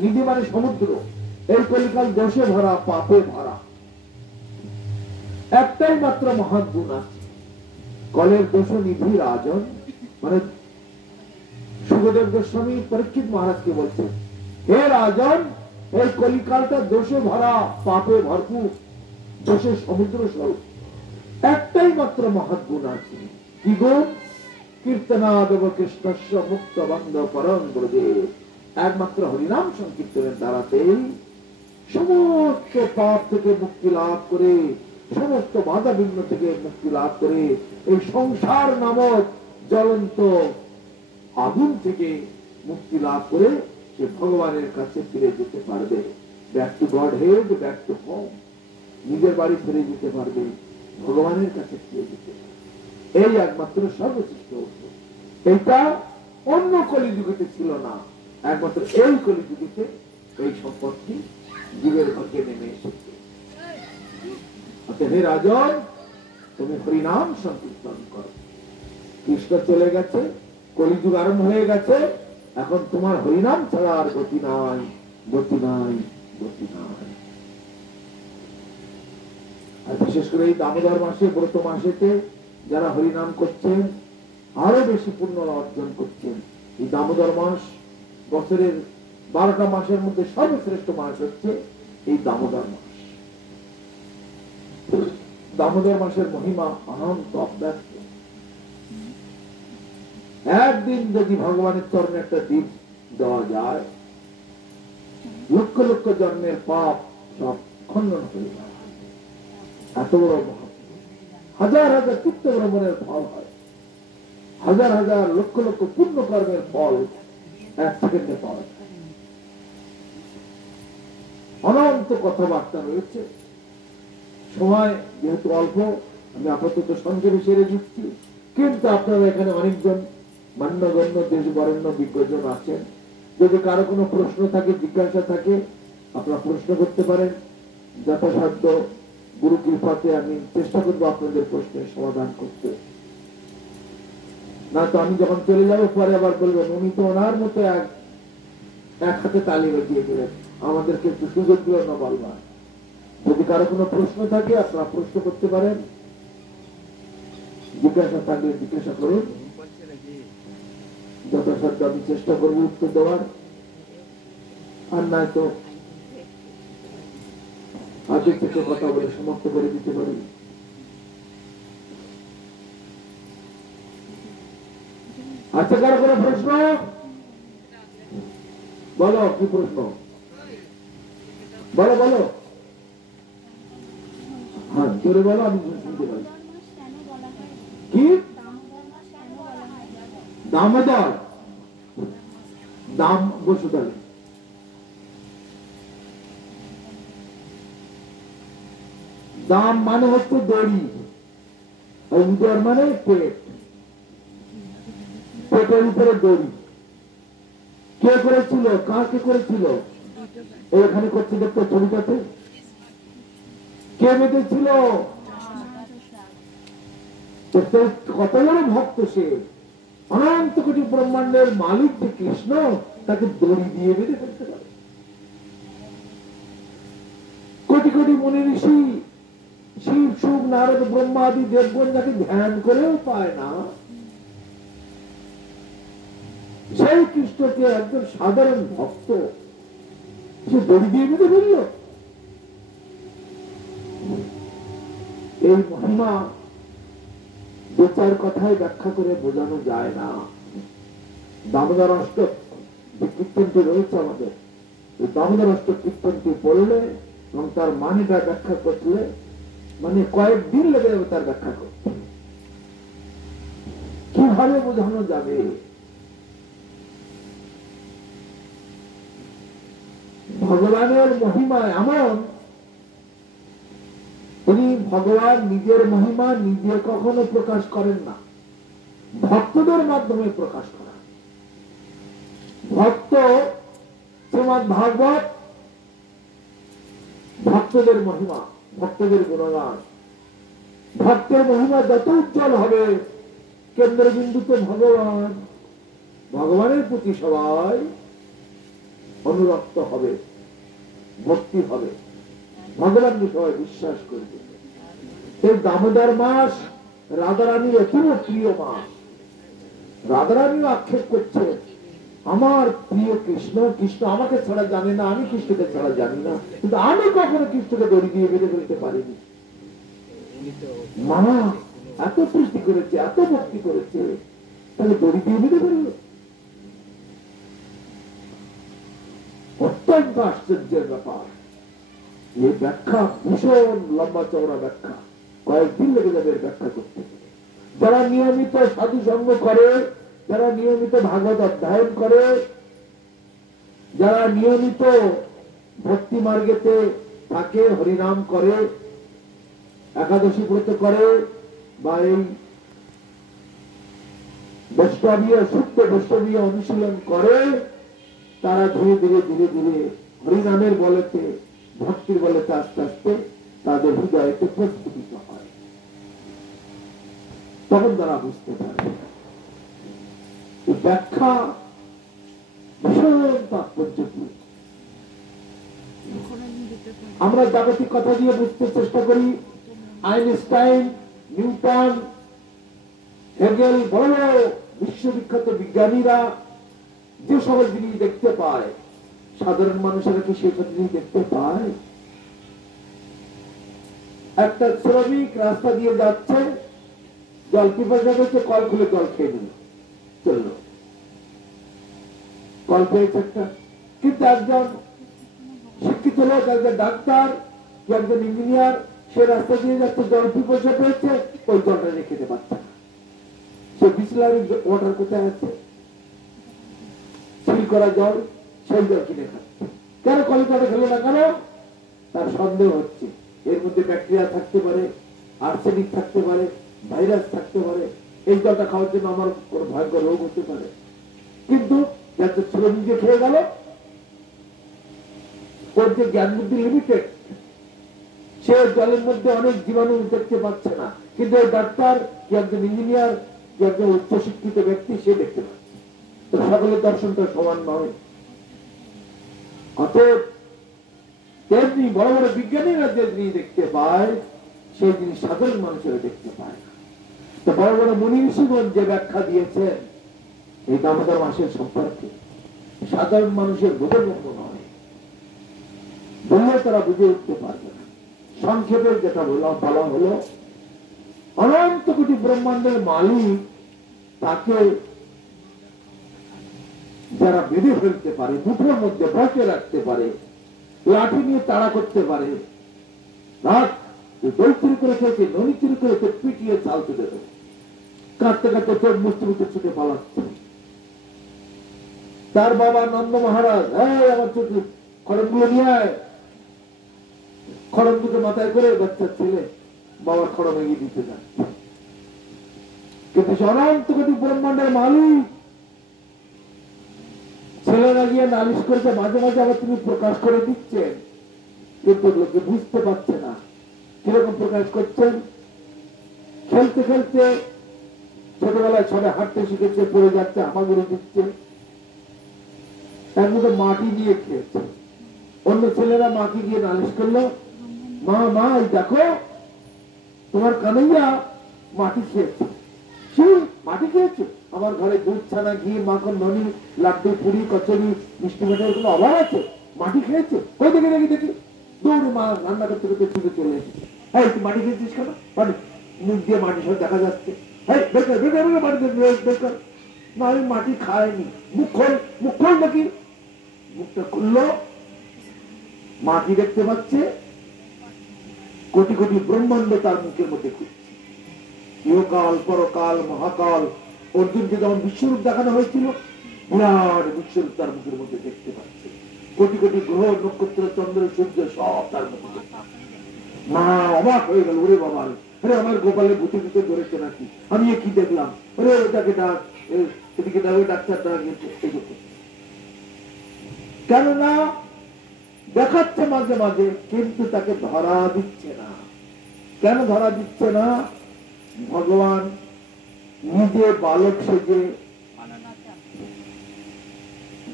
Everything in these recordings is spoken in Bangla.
নিধি মানে সমুদ্র। এই কলিকাল দোষে ভরা, পাপে ভরা। একটাই মাত্র মহৎ গুণ আছে, কলের দোষ নিধি রাজন। মানে সুখদেব গোস্বামী পরীক্ষিত মহারাজকে বলছে, হে রাজন, এই কলিকালটা দোষে ভরা, পাপে ভরপুর, দোষের সমুদ্র স্বরূপ। একটাই মাত্র মহৎ গুণ আছে। কি গুণ? কীর্তনাদেব কৃষ্ণস্য মুক্ত বন্ধ পরম ব্রজে। একমাত্র হরিনাম সংকীর্তনের দ্বারাতেই সমস্ত পাপ থেকে মুক্তি লাভ করে, সমস্ত বাধা বিঘ্ন থেকে মুক্তি লাভ করে, এই সংসার নামক জ্বলন্ত আগুন থেকে মুক্তি লাভ করে সে ভগবানের কাছে ফিরে যেতে পারবে। Back to god head, back to home. নিজের বাড়ি ফিরে যেতে পারবে, ভগবানের কাছে ফিরে যেতে পারবে। এই একমাত্র সর্বশ্রেষ্ঠ অর্থ। এটা অন্য কলিযুগেতে ছিল না, একমাত্র এই কলিযুগেতে এই সম্পত্তি জীবের ভাগ্যে নেমে এসেছে। হে রাজন, তুমি হরিনাম সংকীর্তন করো। কৃষ্ণ চলে গেছে, কলিযুগ আরম্ভ হয়ে গেছে, এখন তোমার হরিনাম ছাড়া আর গতি নাই, গতি নাই, গতি নাই। আর বিশেষ করে এই দামোদর মাসে, ব্রত মাসেতে যারা হরিনাম করছেন আরো বেশি পুণ্য অর্জন করছেন। এই দামোদর মাস বছরের 12টা মাসের মধ্যে সর্বশ্রেষ্ঠ মাস হচ্ছে এই দামোদর মাস। দামোদর মাসের মহিমা অনন্ত অব্যক্ত। একদিন যদি ভগবানের চরণে একটা দ্বীপ দেওয়া যায়, লক্ষ লক্ষ জন্মের পাপ সব খণ্ডন হয়ে যায়। এত বড় মহাত্ম, হাজার হাজার চিত্ত ভ্রমণের ফল হয়, হাজার হাজার লক্ষ লক্ষ পূর্ণ কর্মের ফল এক সেকেন্ডে পাওয়া যায়। অনন্ত কথাবার্তা রয়েছে। সময় যেহেতু অল্প, আমি আপাতত সংক্ষেপে সেরে দিচ্ছি, কিন্তু আপনারা এখানে অনেকজন মান্যগণ্য দেশ বরেণ্য বিজ্ঞজন আছেন। যদি কারো কোনো প্রশ্ন থাকে, জিজ্ঞাসা থাকে, আপনারা প্রশ্ন করতে পারেন। যথাসাধ্য গুরু কৃপাতে আমি চেষ্টা করবো আপনাদের প্রশ্নের সমাধান করতে। না তো আমি যখন চলে যাবো পরে আবার বলবেন উনি তো ওনার মতো এক হাতে তালি বাজিয়ে দিলেন, আমাদেরকে একটু সুযোগ দিল না বলবার। যদি কারো কোনো প্রশ্ন থাকে আপনারা প্রশ্ন করতে পারেন, জিজ্ঞাসা থাকলে জিজ্ঞাসা করুন। যথাসাধ্য আমি চেষ্টা করবো উত্তর দেওয়ার। আর নয় তো আগে থেকে কথা বলে সমাপ্ত করে দিতে পারি। আচ্ছা, কারো কোনো প্রশ্ন? বলো, কি প্রশ্ন? বলো বলো, হ্যাঁ জোরে বলো, আমি শুনতে পারি। কি দামোদর? দাম বসুদার দাম মানে হচ্ছে দড়ি, উদর মানে পেট, পেটের উপরে দড়ি। কে করেছিল, কাকে করেছিল? এখানে করছে দেখতে ছবিটাতে। কে বেঁধেছিল? কত বড় ভক্ত সে! অনন্ত কোটি ব্রহ্মাণ্ডের মালিক যে কৃষ্ণ, তাকে দড়ি দিয়ে বেঁধে ফেলতে পারে। কোটি কোটি মুনি ঋষি, শিব শুভ নারদ ব্রহ্মা আদি দেবগণ যাকে ধ্যান করেও পায় না, সেই কৃষ্ণকে একজন সাধারণ ভক্ত সে দড়ি দিয়ে বেঁধে ফেলল। এই মহিমা দু চার কথায় ব্যাখ্যা করে বোঝানো যায় না। দামোদর অষ্টক যে কীর্তনটি রয়েছে আমাদের, দামোদর অষ্টক কীর্তনটি পড়লে এবং তার মানেটা ব্যাখ্যা করলে মানে কয়েকদিন লেগে যাবে তার ব্যাখ্যা করতে। কিভাবে বোঝানো যাবে? ভগবানের মহিমা এমন, তিনি ভগবান নিজের মহিমা নিজে কখনো প্রকাশ করেন না, ভক্তদের মাধ্যমে প্রকাশ করা। ভক্ত শ্রীমদ্ ভাগবত ভক্তদের মহিমা, ভক্তদের গুণগান। ভক্তের মহিমা যত উজ্জ্বল হবে, কেন্দ্রবিন্দু তো ভগবান, ভগবানের প্রতি সবাই অনুরক্ত হবে, ভক্তি হবে, ভগবান বিষয়ে বিশ্বাস করবে। এই দামোদর মাস রাধারানীর অতীব প্রিয় মাস। রাধারানীও আক্ষেপ করছে, আমার প্রিয় কৃষ্ণ, কৃষ্ণ আমাকে ছাড়া জানে না, আমি কৃষ্ণকে ছাড়া জানি না, কিন্তু আমি কখনো কৃষ্ণকে দড়ি দিয়ে বেঁধে ফেলতে পারিনি। মা এত সৃষ্টি করেছে, এত ভক্তি করেছে, তাহলে দড়ি দিয়ে বেঁধে ফেলল? অত্যন্ত আশ্চর্যের ব্যাপার। এই ব্যাখ্যা ভীষণ লম্বা চওড়া ব্যাখ্যা, কয়েকদিন লেগে যাবে এর ব্যাখ্যা করতে। যারা নিয়মিত সাধু সঙ্গ করে, যারা নিয়মিত ভাগবত অধ্যয়ন করে, যারা নিয়মিত ভক্তি মার্গেতে থাকে, হরিনাম করে, একাদশী ব্রত করে, বা এই বৈষ্ণবীয় শুদ্ধ বৈষ্ণবীয় অনুশীলন করে, তারা ধীরে ধীরে ধীরে ধীরে হরিনামের বলেতে, ভক্তির বলেতে আস্তে আস্তে তাদের হৃদয়তে প্রস্ফুটিত হয়। তখন তারা বুঝতে পারে। এই ব্যাখ্যা ভীষণ তাৎপর্যপূর্ণ। আমরা জাগতিক কথা দিয়ে বুঝতে চেষ্টা করি। আইনস্টাইন, নিউটন, হেগেল, বড় বড় বিশ্ববিখ্যাত বিজ্ঞানীরা যে সকল জিনিস দেখতে পায়, সাধারণ মানুষেরা কি সেই সব জিনিস দেখতে পায়? একটা শ্রমিক রাস্তা দিয়ে যাচ্ছে, জল পিপাসা করছে, কল খুলে জল খেয়ে নিল, চললো, কল পেয়েছে একটা। কিন্তু একজন শিক্ষিত লোক, একজন ডাক্তার, একজন ইঞ্জিনিয়ার, সে রাস্তা দিয়ে যাচ্ছে, জল পিপাসা পেয়েছে, ওই জলটা রেখে খেতে পারছে না। সে বিসলারি ওয়াটার কোথায় আছে, সিল করা জল, সেই জল কিনে খাচ্ছে। কেন কলের জলটা খেলো না? কেন? তার সন্দেহ হচ্ছে এর মধ্যে ব্যাকটেরিয়া থাকতে পারে, আর্সেনিক থাকতে পারে, ভাইরাস থাকতে পারে, এই জলটা খাওয়ার জন্য আমার কোনো ভয়ঙ্কর রোগ হতে পারে। কিন্তু যাতে ছেলে নিজে খেয়ে গেল, ওর যে জ্ঞান বুদ্ধি লিমিটেড, সে জলের মধ্যে অনেক জীবাণু দেখতে পাচ্ছে না, কিন্তু ওই ডাক্তার কি একজন ইঞ্জিনিয়ার কি একজন উচ্চশিক্ষিত ব্যক্তি, সে দেখতে পাচ্ছে। তো সকলের দর্শনটা সমান নয়। অতএব তেমনি বড় বড় বিজ্ঞানীরা যে জিনিস দেখতে পায়, সেই জিনিস সাধারণ মানুষেরা দেখতে পায় না। তো বড় বড় মুনি ঋষিগণ যে ব্যাখ্যা দিয়েছেন এই দামোদর মাসের সম্পর্কে, সাধারণ মানুষের বোধগম্য নয়, বললে তারা বুঝে উঠতে পারবে না। সংক্ষেপে যেটা বলা হলো, অনন্ত কোটি ব্রহ্মাণ্ডের মালিক, তাকে যারা বেঁধে ফেলতে পারে, মুঠোর মধ্যে বসে রাখতে পারে, লাঠি নিয়ে তাড়া করতে পারে, রাত দই চুরি করে খেয়েছে, ননি চুরি করে পিটিয়ে চাল তুলে দেবে, কাঁদতে কাঁদতে চোখ মুছতে মুছতে ছুটে পালাচ্ছে। তার বাবা নন্দ মহারাজ, আমার চোখে খড়মগুলো নিয়ে আয়, খড়ম দুটো মাথায় করে বাচ্চার ছেলে বাবার খড়ম এগিয়ে দিতে যাচ্ছে। কিন্তু অনন্ত কোটি ব্রহ্মাণ্ডের মালিক, ছেলেরা গিয়ে নালিশ করেছে, মাঝে মাঝে আবার তুমি প্রকাশ করে দিচ্ছেন, কিন্তু লোকে বুঝতে পারছে না কিরকম প্রকাশ করছেন। খেলতে খেলতে ছোটবেলায় ছড়ে হাঁটতে শিখেছে, পড়ে যাচ্ছে, হামাগুড়ি দিচ্ছে, তার মধ্যে মাটি দিয়ে খেয়েছে। অন্য ছেলেরা মাকে গিয়ে নালিশ করলো, মা মা দেখো তোমার কানাইয়া মাটি খেয়েছে। সে মাটি খেয়েছে? আমার ঘরে দুধ, ছানা, ঘি, মাখন, ননি, লাড্ডু, পুরি, কচুরি, মিষ্টি মিঠাই কোনো অভাব আছে? মাটি খেয়েছে? ওই দেখে দেখি দেখি দৌড়ে মা রান্না করতে করতে ছুটে চলে এসেছে। হ্যাঁ, তুই মাটি খেয়েছিস কেন? মাটি মুখ দিয়ে মাটি সব দেখা যাচ্ছে। হ্যাঁ, বেকার বেকার বেকার মাটি বেকার। না, আমি মাটি খাইনি। মুখ খোল নাকি? মুখটা খুললো, মাটি দেখতে পাচ্ছে, কোটি কোটি ব্রহ্মাণ্ড তার মুখের মধ্যে খুঁজছে। ইহকাল, পরকাল, মহাকাল, অর্জুনকে যেমন বিশ্বরূপ দেখানো হয়েছিল, বিরাট বিশ্বরূপ তার মুখের মধ্যে দেখতে পাচ্ছে। কোটি কোটি গ্রহ, নক্ষত্র, চন্দ্র, সূর্য সব তার মুখে। মা অবাক হয়ে গেল, ওরে বাবা, আরে আমার গোপালের ভূতে ভূতে ধরেছে নাকি, আমি কি দেখলাম, ওরে ওটাকে ডাক, এদিকে ডাক, ডাক্তার ডাক, কেননা দেখাচ্ছে মাঝে মাঝে, কিন্তু তাকে ধরা দিচ্ছে না। কেন ধরা দিচ্ছে না? ভগবান নিজে বালক সেজে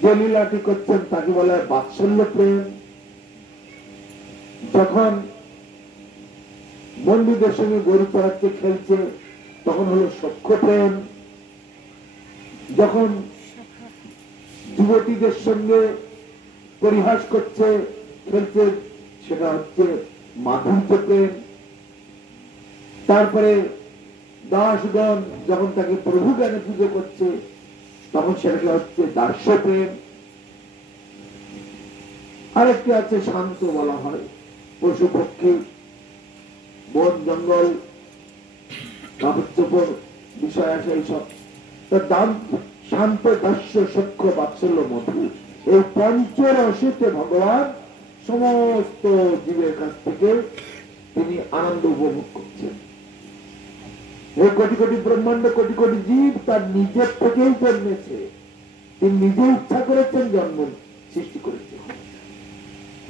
যে লীলাটি করছেন তাকে বলা হয় বাৎসল্য প্রেম। যখন বন্ধুদের সঙ্গে গরু চড়াতে খেলছে তখন হলো সখ্য প্রেম। যখন যুবতীদের সঙ্গে পরিহাস করছে খেলছে সেটা হচ্ছে মাধুর্য প্রেম। তারপরে দাসগণ যখন তাকে প্রভু জ্ঞানে পুজো করছে তখন সেটাকে হচ্ছে দাস্য প্রেম। আরেকটি আছে শান্ত বলা হয়, পশু পক্ষী বন জঙ্গল কাপড় বিষয় আছে এইসব। দাম শান্ত দাস্য সখ্য বাৎসল্য মধু, এই পঞ্চরসিতে ভগবান সমস্ত জীবের কাছ থেকে তিনি আনন্দ উপভোগ করছেন। এই কোটি কোটি ব্রহ্মাণ্ড কোটি কোটি জীব তার নিজের থেকেই জন্মেছে, তিনি নিজে ইচ্ছা করেছেন জন্ম সৃষ্টি করেছেন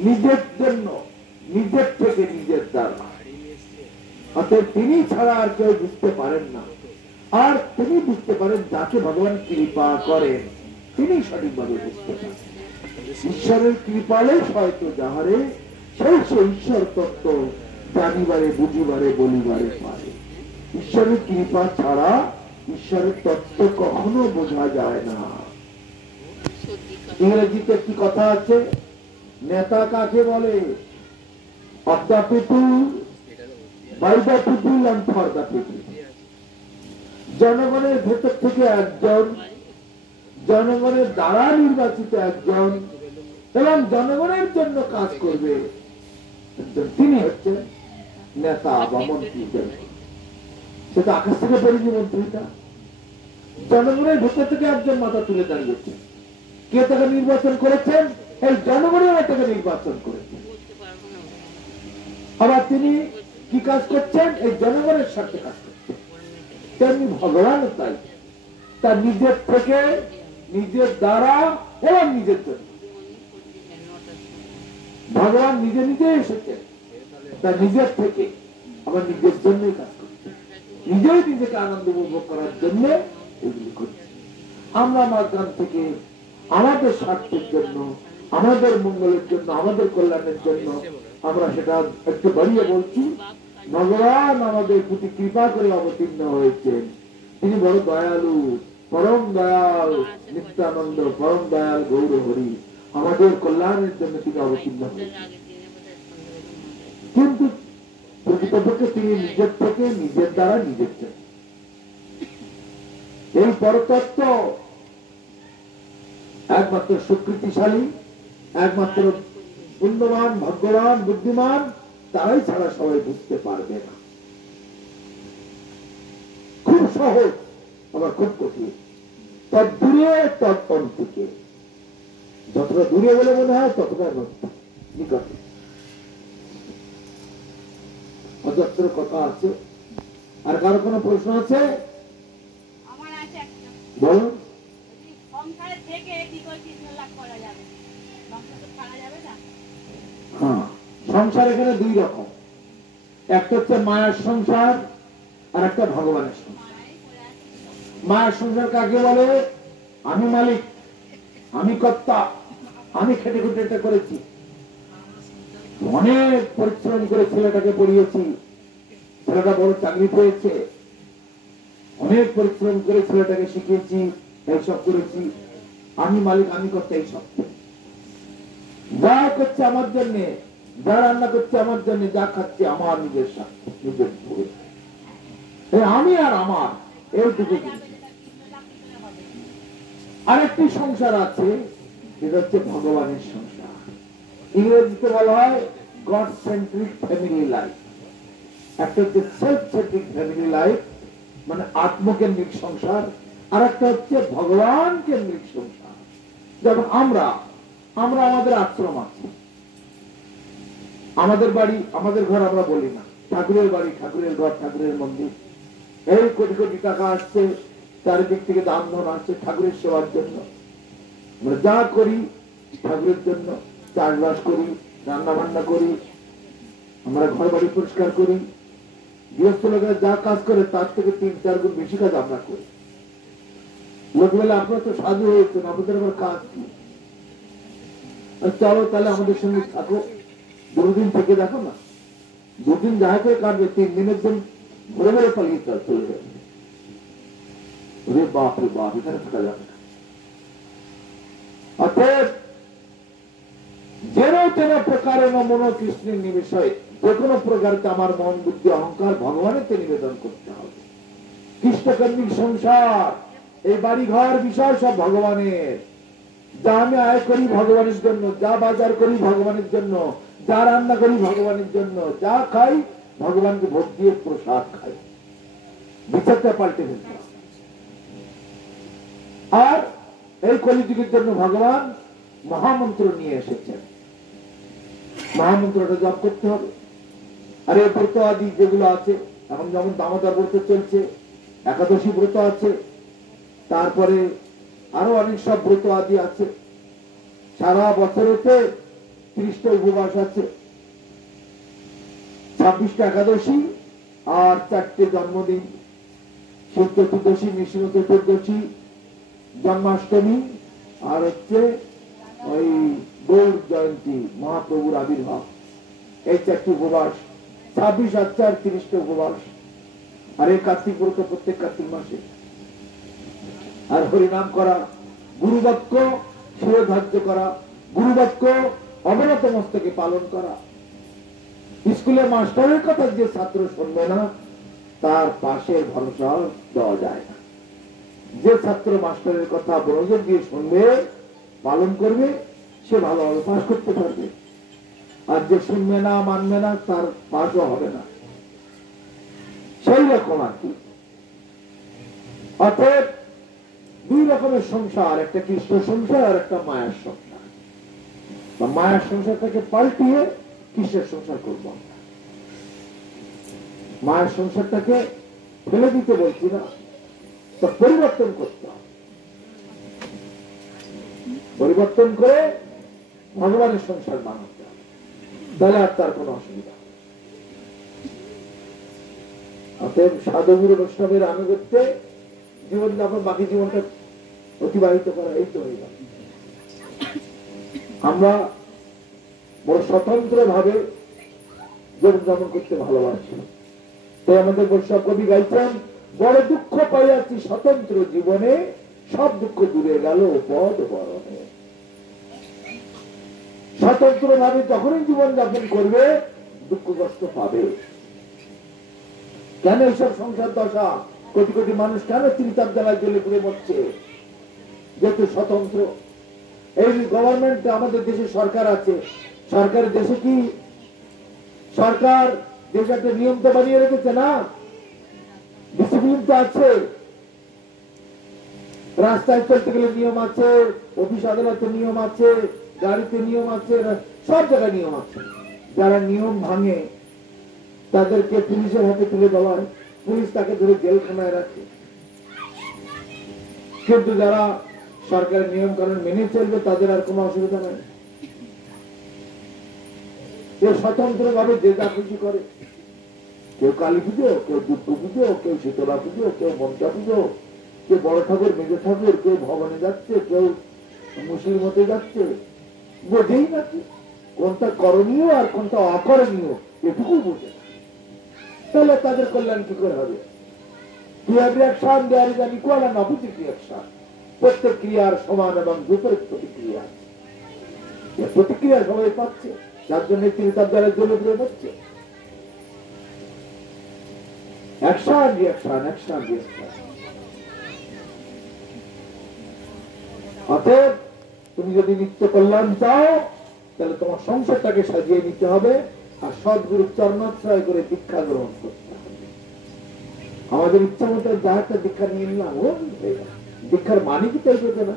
নিজের জন্য, নিজের থেকে নিজের দ্বারা। অতএব তিনি ছাড়া আর কেউ বুঝতে পারেন না। আর তিনি বুঝতে পারেন যাকে ভগবান কৃপা করেন তিনি সঠিকভাবে বুঝতে পারেন। ঈশ্বরের কৃপালে হয়তো যাহারে সেই ঈশ্বর তত্ত্ব জানিবারে বুঝিবারে বলিবারে পারে। ঈশ্বরের কৃপা ছাড়া ঈশ্বরের তত্ত্ব কখনো বোঝা যায় না। ইংরেজিতে একটি কথা আছে, নেতা কাকে বলে? Of the people, by the people and for the people. জনগণের ভেতর থেকে একজন, জনগণের দ্বারা নির্বাচিত একজন এবং জনগণের জন্য কাজ করবে তিনি হচ্ছেন নেতা বা মন্ত্রী। সেটা আকাশ থেকে পড়েনি মন্ত্রীটা, জনগণের ভেতর থেকে একজন মাথা তুলে দাঁড়িয়েছে। কে তাকে নির্বাচন করেছেন? এই জনগণের তাকে নির্বাচন করেছেন। আবার তিনি কি কাজ করছেন? এই জনগণের স্বার্থে কাজ করছেন। তেমনি ভগবান তাই, তার নিজের থেকে, নিজের দ্বারা এবং নিজের জন্য। ভগবান নিজে নিজে এসেছেন তার নিজের থেকে, আবার নিজের জন্যই কাজ করছেন, নিজেই নিজেকে আনন্দ উপভোগ করার জন্য এগুলি করছেন। আমরা মাঝখান থেকে আমাদের স্বার্থের জন্য, আমাদের মঙ্গলের জন্য, আমাদের কল্যাণের জন্য আমরা সেটা একটু বাড়িয়ে বলছি। ভগবান আমাদের প্রতি কৃপা করে অবতীর্ণ হয়েছেন। তিনি বড় দয়ালু, পরম দয়াল নিত্যানন্দ, পরম দয়াল গৌর হরি, আমাদের কল্যাণের জন্য তিনি অবতীর্ণ হয়েছেন। কিন্তু প্রকৃতপক্ষে তিনি নিজের থেকে, নিজের দ্বারা, নিজের জন্য। এই পরতত্ত্ব একমাত্র সুকৃতিশালী, একমাত্র পুণ্যবান, ভাগ্যবান, বুদ্ধিমান তারাই ছাড়া সবাই বুঝতে পারবে না। খুব সহজ, আবার খুব কঠিন। তত দূরে তত অন্তিকে, যতটা দূরে বলে মনে হয় ততটা নিকটে। অজস্র কথা আছে। আর কারো কোনো প্রশ্ন আছে? বলুন। হ্যাঁ, সংসার এখানে দুই রকম, একটা হচ্ছে মায়ার সংসার আর একটা ভগবানের সংসার। মায়ার সংসার কাকে বলে? আমি মালিক, আমি কর্তা, আমি খেটে খুঁটে এটা করেছি, অনেক পরিশ্রম করে ছেলেটাকে পড়িয়েছি, ছেলেটা বড় চাকরি পেয়েছে, অনেক পরিশ্রম করে ছেলেটাকে শিখিয়েছি, এইসব করেছি, আমি মালিক, আমি কর্তা। এইসব যা করছে আমার জন্য, যা রান্না করছে আমার জন্য, যা খাচ্ছে আমার নিজের সাথে, নিজের আমি আর আমার এইটুকু। আরেকটি সংসার আছে, যেটা হচ্ছে ভগবানের সংসার। ইংরেজিতে বলা হয় গড সেন্ট্রিক ফ্যামিলি লাইফ। একটা হচ্ছে সেলফ সেন্ট্রিক ফ্যামিলি লাইফ, মানে আত্মকেন্দ্রিক সংসার। আর একটা হচ্ছে ভগবান কেন্দ্রিক সংসার। যেমন আমরা আমাদের আশ্রম আছে, আমাদের বাড়ি, আমাদের ঘর আমরা বলি না, ঠাকুরের বাড়ি, ঠাকুরের ঘর, ঠাকুরের মন্দির। এই কোটি কোটি টাকা আসছে, চারিদিক থেকে দান ধন আসছে ঠাকুরের সেবার জন্য। আমরা যা করি ঠাকুরের জন্য, চাষবাস করি, রান্না বান্না করি, আমরা ঘর বাড়ি পরিষ্কার করি। গৃহস্থ লোকেরা যা কাজ করে তার থেকে 3-4 গুণ বেশি কাজ আমরা করি। লোক বলে আপনারা তো সাধু হয়েছেন, আপনাদের আবার কাজ কি? চলো তাহলে আমাদের সঙ্গে থাকো, দুদিন থেকে দেখো না, দুদিন যাই করে কাটবে, 3 দিনের দিন ঘুরে ঘুরে পালিয়ে চলে যাবে। বাপ রে বাপ, এখানে থাকা যাবে না। অতএব যেন তেন প্রকারে মন কৃষ্ণের নিবেশয়, যে কোনো প্রকারকে আমার মন বুদ্ধি অহংকার ভগবানেরকে নিবেদন করতে হবে। কৃষ্ণকেন্দ্রিক সংসার, এই বাড়ি ঘর বিষয় সব ভগবানের। যা আমি আয় করি ভগবানের জন্য, যা বাজার করি ভগবানের জন্য, যা রান্না করি ভগবানের জন্য, যা খাই ভগবানকে ভোগ দিয়ে প্রসাদ খাই। বিচারটা পাল্টে ফেলতে। আর এই কলিযুগের জন্য ভগবান মহামন্ত্র নিয়ে এসেছেন, মহামন্ত্রটা জপ করতে হবে। আর এই ব্রত আদি যেগুলো আছে, এখন যেমন দামোদর ব্রত চলছে, একাদশী ব্রত আছে, তারপরে আরো অনেক সব ব্রত আদি আছে। সারা বছরেতে 30টা উপবাস আছে, 26টা একাদশী আর 4টে জন্মদিন, শিব চতুর্দশী, নৃসিংহ চতুর্দশী, জন্মাষ্টমী, আর হচ্ছে ওই গৌর জয়ন্তী, মহাপ্রভুর আবির্ভাব। এই 4টি উপবাস, 26 আর 4 30টা উপবাস। আর এই কার্তিক ব্রত প্রত্যেক কার্তিক মাসে। আর হরিনাম করা, গুরুবাক্য শিরোধার্য করা, গুরুবাক্য অবনত মস্তকে পালন করা। স্কুলে মাস্টারের কথা যে ছাত্র শুনবে না, তার পাশে ভরসা দেওয়া যায় না। যে ছাত্র মাস্টারের কথা মনোযোগ দিয়ে শুনবে, পালন করবে, সে ভালোভাবে পাস করতে পারবে। আর যে শুনবে না, মানবে না, তার পাসও হবে না। সেই রকম আর কি। অর্থাৎ 2 রকমের সংসার, একটা কৃষ্ণ সংসার আর একটা মায়ার সংসার। মায়ার সংসারটাকে পাল্টিয়ে কৃষ্ণের সংসার করব। মায়ের সংসারটাকে ফেলে দিতে বলছি না, তা পরিবর্তন করতে হবে। পরিবর্তন করে ভগবানের সংসার বানাতে হবে, তাহলে আর তার কোনো অসুবিধা। অতএব সাধুগুরু বৈষ্ণবের আনুগত্যে জীবনযাপন, বাকি জীবনটা অতিবাহিত করা, এই তো হয়ে গেল। আমরা বড় স্বতন্ত্র ভাবে জীবনযাপন করতে ভালোবাসি। তো আমাদের বৈষ্ণব কবি গাইছেন, বড় দুঃখ পাইয়াছি স্বতন্ত্র জীবনে, সব দুঃখ দূরে গেল পদ বরণে। স্বতন্ত্র ভাবে যখনই জীবনযাপন করবে, দুঃখ কষ্ট পাবে। কেন এইসব সংসার দশা? কোটি কোটি মানুষ কেন চিন্তার জ্বালায় জ্বলে পুড়ে মরছে? যেহেতু স্বতন্ত্র। এই গভর্নমেন্ট, আমাদের দেশে সরকার আছে, সরকারের দেশে কি সরকার দেশে একটা নিয়ম তো বানিয়ে রেখেছে না? ডিসিপ্লিন তো আছে। রাস্তায় চলতে গেলে নিয়ম আছে, অফিস আদালতে নিয়ম আছে, গাড়িতে নিয়ম আছে, সব জায়গায় নিয়ম আছে। যারা নিয়ম ভাঙে তাদেরকে পুলিশের হাতে তুলে দেওয়া হয়, পুলিশ তাকে ধরে জেলখানায় রাখে। কিন্তু যারা সরকারের নিয়ম কানুন মেনে চলবে, তাদের আর কোনো অসুবিধা নাই। স্বতন্ত্র ভাবে যে যা খুশি করে। কেউ কালী পুজো, কেউ দুর্গ পুজো, কেউ শীতলা পুজো, কেউ মমতা পুজো, কেউ বড় ঠাকুর, মেজ ঠাকুর, কেউ ভবনে যাচ্ছে, কেউ মুসলিম হতে যাচ্ছে। বোঝেই নাকি কোনটা করণীয় আর কোনটা অকরণীয়, এটুকু বোঝে না। তাহলে তাদের কল্যাণ কি করে হবে? প্রত্যেক ক্রিয়ার সমান এবং বিপরীত প্রতিক্রিয়া। প্রতিক্রিয়া সবাই পাচ্ছে, যার জন্য তিনি তার দ্বারা জ্বলে পুড়ে যাচ্ছে। Action reaction, action reaction. অতএব তুমি যদি নিত্য কল্যাণ চাও, তাহলে তোমার সংসারটাকে সাজিয়ে নিতে হবে, আর সদ্গুরুর চরণাশ্রয় করে দীক্ষা গ্রহণ করতে হবে। আমাদের ইচ্ছা মতো যা একটা দীক্ষা নিয়ে নিলাম, দীক্ষার মানে কি তাই বোঝে না।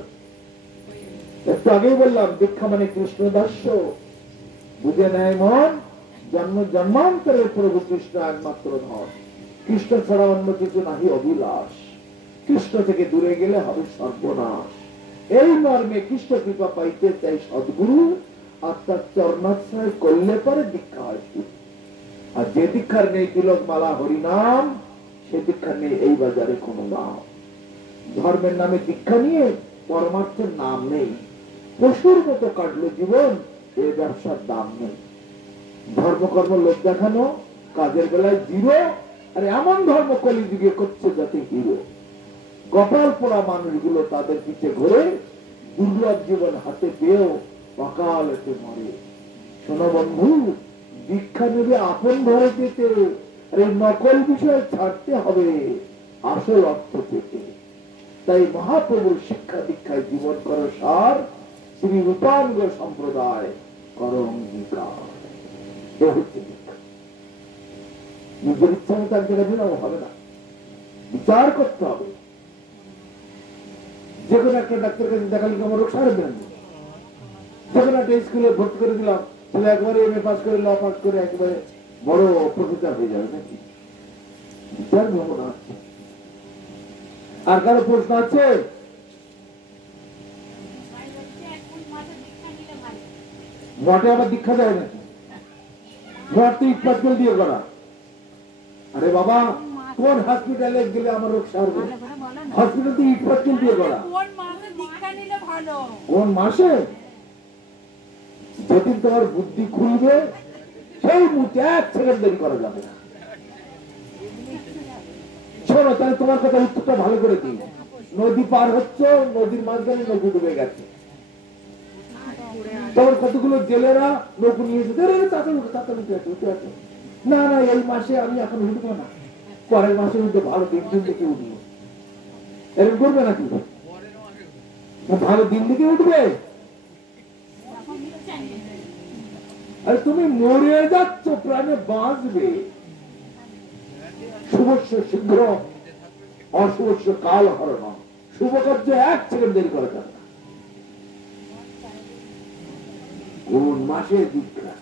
একটু আগেই বললাম, দীক্ষা মানে কৃষ্ণ দাস্য। বুঝে নেয় মন, জন্ম জন্মান্তরের প্রভু কৃষ্ণ একমাত্র ধন। কৃষ্ণ ছাড়া অন্য কিছু নাহি অভিলাষ। কৃষ্ণ থেকে দূরে গেলে হবে সর্বনাশ। এই মর্মে কৃষ্ণ কৃপা পাইতে চাই সদ্গুরু, আর তার চরণাশ্রয় করলে পরে দীক্ষা হয়। আর যে দীক্ষার নেই তিলক মালা হরিনাম, সে দীক্ষার নেই এই বাজারে কোনো নাম। ধর্মের নামে দীক্ষা নিয়ে পরমার্থের নাম নেই। পশুর মতো কাটলো জীবন, এই ব্যবসার দাম নেই। ধর্মকর্ম লোক দেখানো, কাজের বেলায় জিরো, আর এমন ধর্ম কলিযুগে করছে যাতে হিরো। কপাল পোড়া মানুষগুলো তাদের পিছে ঘুরে দুর্লভ জীবন হাতে পেয়েও অকালেতে মরে। শোনো বন্ধু, দীক্ষা নেবে আপন ঘরে পেতে, আর এই নকল বিষয় ছাড়তে হবে আসল অর্থ পেতে। তাই মহাপ্রভুর শিক্ষা দীক্ষায় জীবন করো সার, শ্রী রূপাঙ্গ সম্প্রদায় করো অঙ্গীকার। এ হচ্ছে দীক্ষা। নিজের ইচ্ছা মতো এক জায়গায় দিলেও হবে না, বিচার করতে হবে। যে কোনো একটা ডাক্তার কাছে দেখালে আমার রোগ সারে দেন, যে কোনো একটা স্কুলে ভর্তি করে দিলাম, ছেলে একবারে এমএ পাস করে, ল পাস করে একেবারে বড় প্রফেসর হয়ে যাবে নাকি? বিচার ভাবনা আছে। আর কারো প্রশ্ন আছে? মঠে আবার দীক্ষা দেয় নাকি? মঠ তো ইটপাটকেল দিয়ে করা। আরে বাবা, কোন হসপিটালে গেলে আমার রোগ সারবে? হসপিটাল তো ইটপাটকেল দিয়ে করা। কোন মাসে? যেদিন তোমার বুদ্ধি খুলবে সেই মুহূর্তে 1 সেকেন্ড দেরি করা যাবে না। শোনো, তাহলে তোমার কথা উত্তরটা ভালো করে দিই। নদী পার হচ্ছে, নদীর মাঝখানে নৌকো ডুবে গেছে। তখন কতগুলো জেলেরা নৌকো নিয়ে এসে না না, এই মাসে আমি এখন উঠবো না, পরের মাসে উঠতে ভালো দিন দিকে উঠবো। এরকম করবে নাকি? ভালো দিন দিকে উঠবে? আর তুমি মরে যাচ্ছ, প্রাণে বাঁচবে। শুভস্য শীঘ্র, অশুভস্য কাল হরণ। শুভ কার্য 1 সেকেন্ড দেরি করা যাবে না। কোন মাসে দীক্ষা?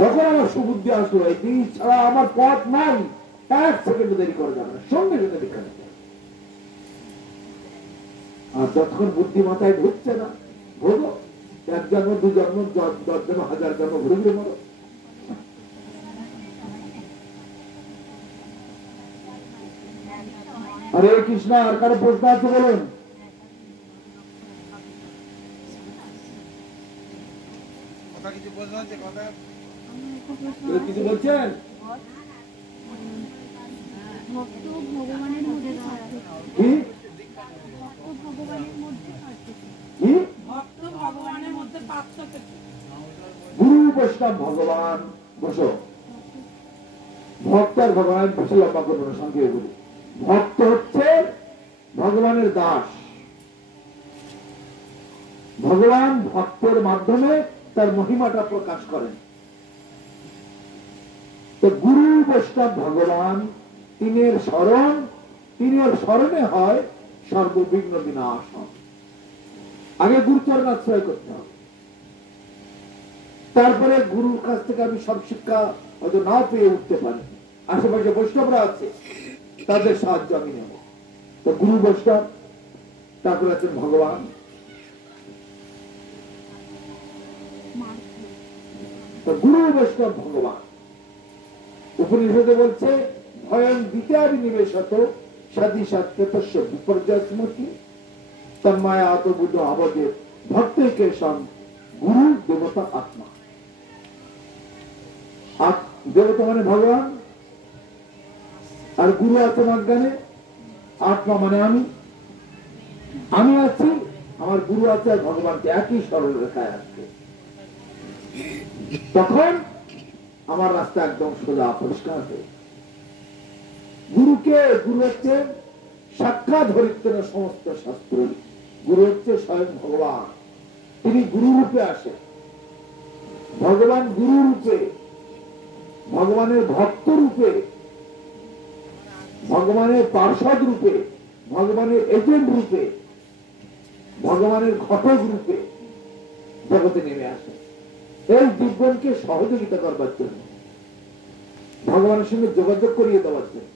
যখন আমার সুবুদ্ধি আসলো, এই দিন ছাড়া আমার পথ নাই, 1 সেকেন্ড দেরি করা যাবে না, সঙ্গে সঙ্গে দীক্ষা নিতে হবে। আর যতক্ষণ বুদ্ধি মাথায় ঢুকছে না, ভোগো 1 জন্ম 2 জন্ম 10 জন্ম 1000 জন্ম ঘুরে ঘুরে মরো। হরে কৃষ্ণ। আর কারো প্রশ্ন আছে বলুন? কিছু বলছেন? গুরু বৈষ্ণব ভগবান, বসো। ভক্ত আর ভগবান বেশি লম্বা করবো না, সংক্ষেপে বলি। ভক্ত হচ্ছে ভগবানের দাস। ভগবান ভক্তের মাধ্যমে তার মহিমাটা প্রকাশ করেন। তো গুরু বৈষ্ণব ভগবান, তিনের শরণ, তিনের শরণে হয় সর্ববিঘ্ন বিনাশন। আগে গুরুচরণ আশ্রয় করতে হবে, তারপরে গুরুর কাছ থেকে আমি সব শিক্ষা হয়তো নাও পেয়ে উঠতে পারি, আশেপাশে বৈষ্ণবরা আছে, তাদের সাহায্য আমি নেব। তো গুরু বৈষ্ণব, তারপরে আছেন ভগবান। তো গুরু বৈষ্ণব ভগবান। উপনিষদে বলছে ভয়ং দ্বিতীয়াবি নিবেশত সাধি সাত্রেতস্য বিপর্যয় স্মৃতি তন্মায়া আত্মবুদ্ধ আবদে ভক্তের সঙ্গ গুরু দেবতা আত্মা। দেবতা মানে ভগবান, আর গুরু আছে মাঝখানে, আত্মা মানে আমি আছি, আমার গুরু আছে, আর ভগবানকে একই সরল রেখায় আসছে। তখন আমার রাস্তা একদম সোজা পরিষ্কার হয়ে। গুরুকে, গুরু হচ্ছে সাক্ষাৎ ধরিত্রের সমস্ত শাস্ত্র। গুরু হচ্ছে স্বয়ং ভগবান, তিনি গুরু রূপে আসেন। ভগবান গুরু রূপে, ভগবানের ভক্ত রূপে, ভগবানের পার্ষদ রূপে, ভগবানের এজেন্ট রূপে, ভগবানের ঘটক রূপে জগতে নেমে আসে এই জীবনকে সহযোগিতা করবার জন্য, ভগবানের সঙ্গে যোগাযোগ করিয়ে দেওয়ার জন্য।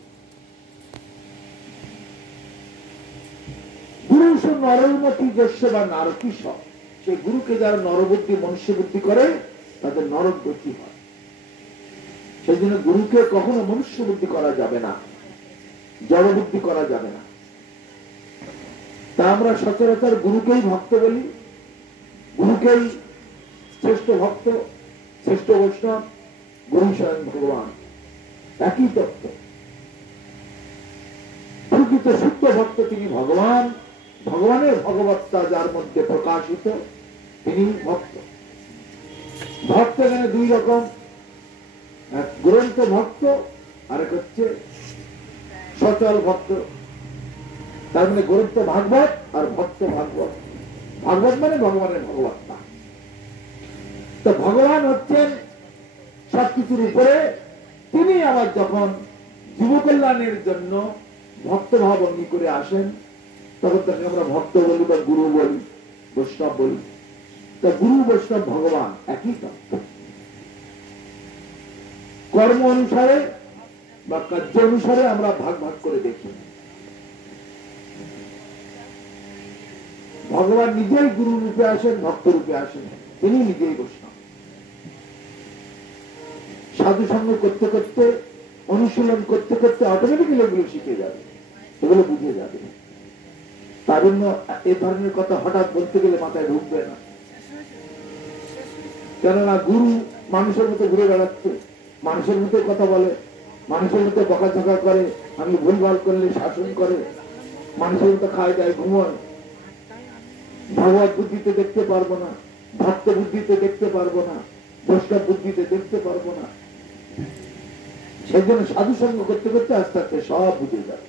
গুরু নরমতি যস্য বা নারকী সব, সেই গুরুকে যারা নরবুদ্ধি মনুষ্য বুদ্ধি করে তাদের নরক গতি হয়। সেই জন্য গুরুকে কখনো মনুষ্য বুদ্ধি করা যাবে না, জড় বুদ্ধি করা যাবে না। তা আমরা সচরাচর গুরুকেই ভক্ত বলি, গুরুকেই শ্রেষ্ঠ ভক্ত, শ্রেষ্ঠ বৈষ্ণব, গুরু স্বয়ং ভগবান, একই তত্ত্ব। প্রকৃত শুদ্ধ ভক্ত তিনি ভগবান, ভগবানের ভগবত্তা যার মধ্যে প্রকাশিত, তিনি ভক্ত। ভক্ত এখানে দুই রকম, এক গ্রন্থ ভক্ত, আরেক হচ্ছে সচল ভক্ত। তার মানে গ্রন্থ ভাগবত আর ভক্ত ভাগবত। ভাগবত মানে ভগবানের ভগবত্তা। তো ভগবান হচ্ছেন সবকিছুর উপরে। তিনি আবার যখন জীব কল্যাণের জন্য ভক্তভাব অঙ্গী করে আসেন, তখন তাকে আমরা ভক্ত বলি বা গুরু বলি, বৈষ্ণব বলি। তা গুরু বৈষ্ণব ভগবান একই তত্ত্ব। কর্ম অনুসারে বা কার্য অনুসারে আমরা ভাগ ভাগ করে দেখি। ভগবান নিজেই গুরু রূপে আসেন, ভক্ত রূপে আসেন, তিনি নিজেই বৈষ্ণব। সাধু সঙ্গ করতে করতে, অনুশীলন করতে করতে অটোমেটিক্যালি এগুলো শিখে যাবে, এগুলো বুঝে যাবে। তার জন্য এ ধরনের কথা হঠাৎ বলতে গেলে মাথায় ঢুকবে না। কেননা গুরু মানুষের মতো ঘুরে বেড়াচ্ছে, মানুষের মতো কথা বলে, মানুষের মতো বকাঝকা করে, আমি ভুলভাল করলে শাসন করে, মানুষের মতো খায় দায় ঘুমোয়। ভগবত বুদ্ধিতে দেখতে পারবো না, ভক্ত বুদ্ধিতে দেখতে পারবো না, বৈষ্ণব বুদ্ধিতে দেখতে পারবো না। সেই জন্য সাধু সঙ্গ করতে করতে আস্তে আস্তে সব বুঝে যাবে।